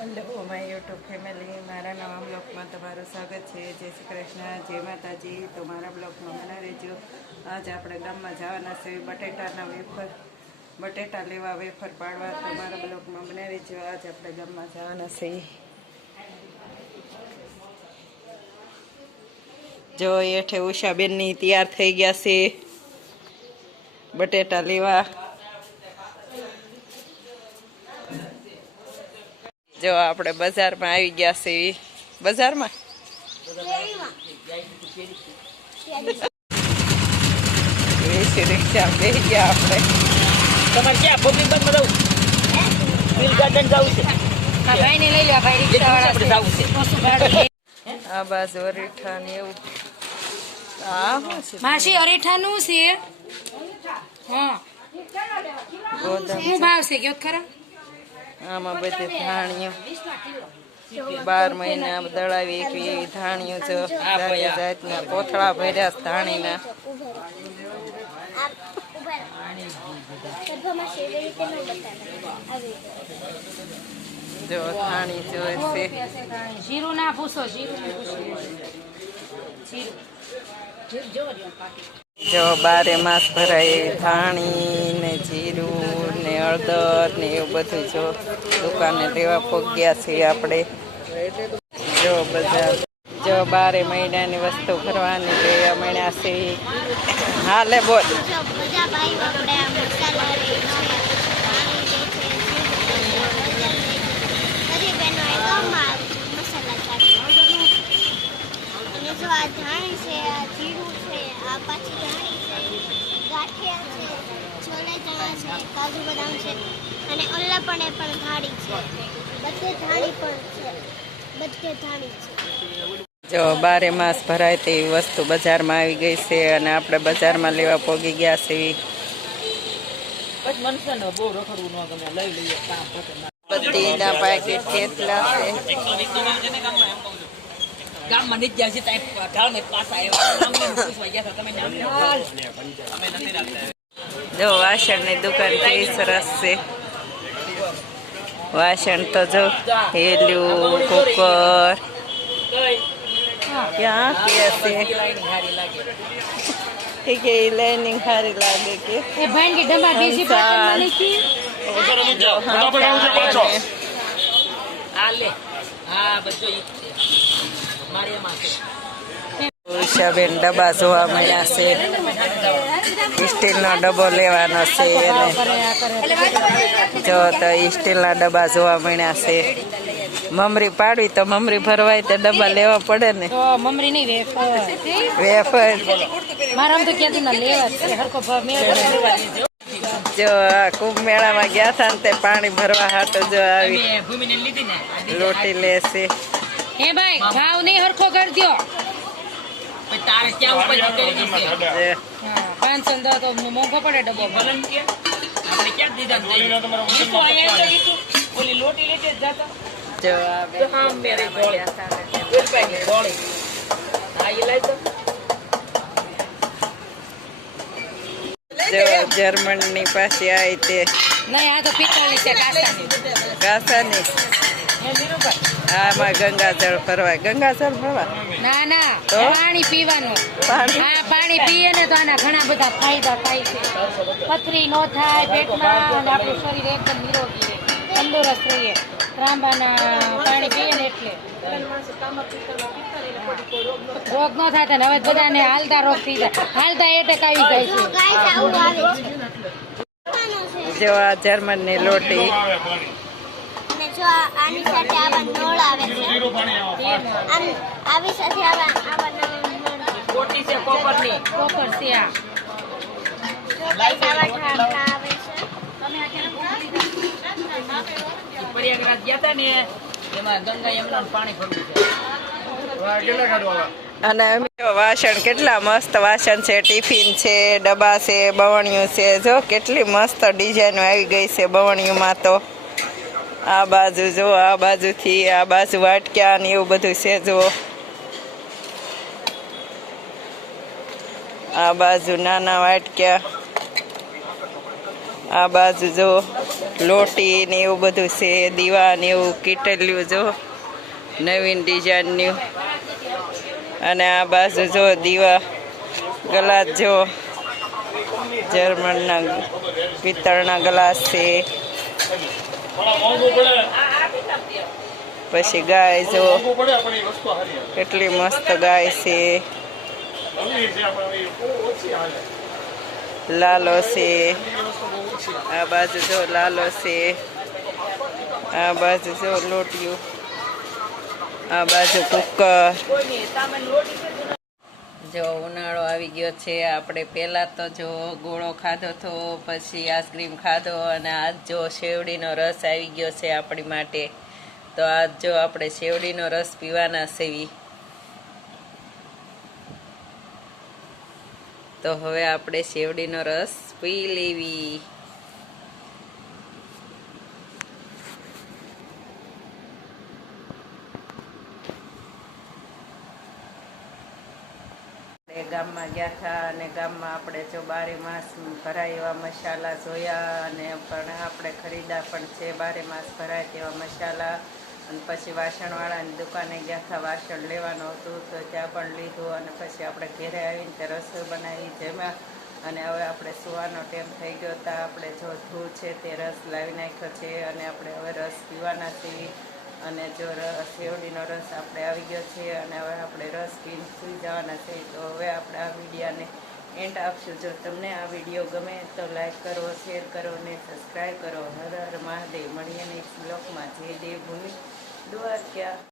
Hello my YouTube family, મારા નવા બ્લોગમાં તમારું સ્વાગત છે. જય શ્રી કૃષ્ણ, જય માતાજી. તો મારા બ્લોગમાં બના રહેજો. આજ આપણે ગામમાં જવાના છે બટેટાના વેફર. બટેટા લેવા વેફર પાડવા. તો મારા બ્લોગમાં બના રહેજો. આજ આપણે ગામમાં જવાના છે. જો એઠે ઉષાબેનની તૈયાર થઈ ગયા છે. બટેટા લેવા. જો આપણે બજારમાં આવી ગયા છે બજારમાં? એસી રિક્ષા ગયા આપણે. તમારે ક્યાં? બંધ જવું? બિલ ગાર્ડન જવું છે. ભાઈને લઈ લે ભાઈ રિક્ષાવાળા જવું છે. આ બાજુ અરીઠા ને એવું. આ શું છે? માસી અરેઠાનું છે. હા. શું ભાવ છે? કયો ખરા? આમાં બધી ધાણીઓ. બાર મહિના દળાવી એક એવી ધાણીઓ છે. જાત જાતના કોથળા ભર્યા ધાણીના. જો ધાણી જોઈ છે. જીરું ના ભૂસો જીરું જીરું. પૂછો જીરું જો બારે માસ ભરાય, ધાણી ને જીરું ને હળદર ને એવું બધું જો દુકાને લેવા પગ્યા છીએ આપણે. જો બધા જો બારે મહિનાની વસ્તુ ભરવાની લેવા મળ્યા છે. હાલે બોલ જો બધા ભાઈ આપણે આ મસાલા લે છે પાણી લે છે બધી બહેનો એ ગામમાં મસાલા કાઢે અને જો આ ધાણી છે આ જીરું છે આ પાછી ધાણી છે ગાંઠિયા છે છોલે ચણા છે કાજુ બદામ છે. અને ઓલા પણ એ પણ ધાણી છે. બધે ધાણી પણ છે. બધે ધાણી છે. જો બારે માસ ભરાય તેવી વસ્તુ બજારમાં આવી ગઈ છે અને આપણે બજારમાં લેવા પોગી ગયા છે. પછી મનસાને બહુ રખડવું ન ગમે. લઈ લઈએ કામ પતે ના. બધીના પેકેટ કેટલા છે? ગામમાં નથી ગયા છે ત્યાં ઢાળમાં પાછા આવ્યા. ગામમાં પૂછવા ગયા હતા તમે નામ અમે નથી રાખતા. જો વાસણની દુકાન કેવી સરસ છે. વાસણ તો જો હેલ્યું કુકર. ક્યાં કે છે? હારી લાગે કે. લાઇનિંગ સારી લાગે કે આ લે. હા બધો મારે ઉષાબેન ડબ્બા જોવા મળ્યા છે. સ્ટીલનો ડબ્બો લેવાનો છે એને. જો તો સ્ટીલના ડબ્બા જોવા મળ્યા છે. મમરી પાડવી તો મમરી ભરવાય તો ડબ્બા લેવા પડે ને. મમરી નહીં વેફર. વેફર. મારા તો ક્યાંથી ના લેવા છે. હરખો ભાવ જો આ કુંભ મેળામાં ગયા હતા ને તે પાણી ભરવા હાટો જો આવી લોટી લેશે હે ભાઈ ભાવ નહીં હરખો કરી દ્યો. પછી તારે ક્યાં ઉપર કરી દીધી જે હા. પાંચસો ને દસ તો મોંઘો પડે ડબ્બો ભલન કે? આપણે ક્યાં દીધા ને જીતું અહીંયા તો જીતું. ઓલી લોટી લેતે જ જતા. જો આ બે હા મેરે ગોળી. ગયા હતા ને તે ગોળપાઈની ગોળી. હા એ લાઈ તો જો જર્મનની પાસે આવી તે. નહીં આ તો પિત્તળની છે કાસાની કાસાની હે નીરુભાઈ આમાં ગંગાજળ ભરવા ગંગાજળ ભરવા ના ના પાણી પીવાનું. પાણી? આ પાણી પીએ ને તો આના ઘણા બધા ફાયદા થાય છે. પથરી નો થાય પેટમાં અને આપણું શરીર એકદમ નિરોગી રહે. તંદુરસ્ત રહીએ. ત્રાંબાના પાણી પીએ ને એટલે. રોગ નો થાય ને હવે બધાને હાલતા રોગ થઈ જાય. હાલતા એટેક આવી જાય છે. ગાય આવું આવે છે ખાવાનું છે જો આ જર્મનની લોટી જો આની સાથે આ નળ આવે છે. આમ આવી સાથે આ નળ કોટી છે કોપરની. કોપર છે આ જો આવા ઢાંકણા આવે છે. પ્રયાગરાજ ગયા હતા ને એમાં ગંગા યમુના પાણી ભરવું છે. અને જો વાસણ કેટલા મસ્ત વાસણ છે ટિફિન છે ડબ્બા છે બવણિયું છે. જો કેટલી મસ્ત ડિઝાઇનો આવી ગઈ છે બવણિયુંમાં તો. આ બાજુ જો, આ બાજુથી, આ બાજુ વાટક્યા ને એવું બધું છે જુઓ આ બાજુ નાના વાટક્યા. આ બાજુ જો, લોટી ને એવું બધું છે, દીવા ને એવું કીટલ્યું, જો. નવીન ડિઝાઇનનું અને આ બાજુ જો, દીવા ગ્લાસ જો. જર્મનના પિત્તળના ગ્લાસ છે. પછી ગાય જો કેટલી મસ્ત ગાય છે. લાલો છે. આ બાજુ જો લાલો છે. આ બાજુ જો લોટિયું. આ બાજુ કુકર. જો ઉનાળો આવી ગયો છે, આપણે પહેલાં તો જો ગોળો ખાધો તો પછી આઈસ્ક્રીમ ખાધો અને આજ જો શેવડીનો રસ આવી ગયો છે આપણી માટે, તો આજ જો આપણે શેવડીનો રસ પીવાના સેવી તો હવે આપણે શેવડીનો રસ પી લેવી. ગામમાં ગયા હતા અને ગામમાં આપણે જો બારે માસ ભરાય એવા મસાલા જોયા અને પણ આપણે ખરીદા પણ છે, બારે માસ ભરાય તેવા મસાલા. અને પછી વાસણવાળાની દુકાને ગયા હતા, વાસણ લેવાનું હતું તો ત્યાં પણ લીધું અને પછી આપણે ઘરે આવીને તે રસોઈ બનાવી જેમાં અને હવે આપણે સુવાનો ટાઈમ થઈ ગયો હતા આપણે જો ધૂ છે તે રસ લાવી નાખ્યો છે અને આપણે હવે રસ પીવાના છીએ. અને જો શેવડીનો રસ આપણે આવી ગયો છે અને હવે આપણે રસ પીને સૂઈ જવાના છે, તો હવે આપણે આ વિડીયાને એન્ડ આપશું. જો તમને આ વીડિયો ગમે તો લાઈક કરો શેર કરો અને સબસ્ક્રાઈબ કરો. હર હર મહાદેવ. મળીએ નેક્સ્ટ બ્લોગમાં જય દેવ ભૂમિ દ્વારકા.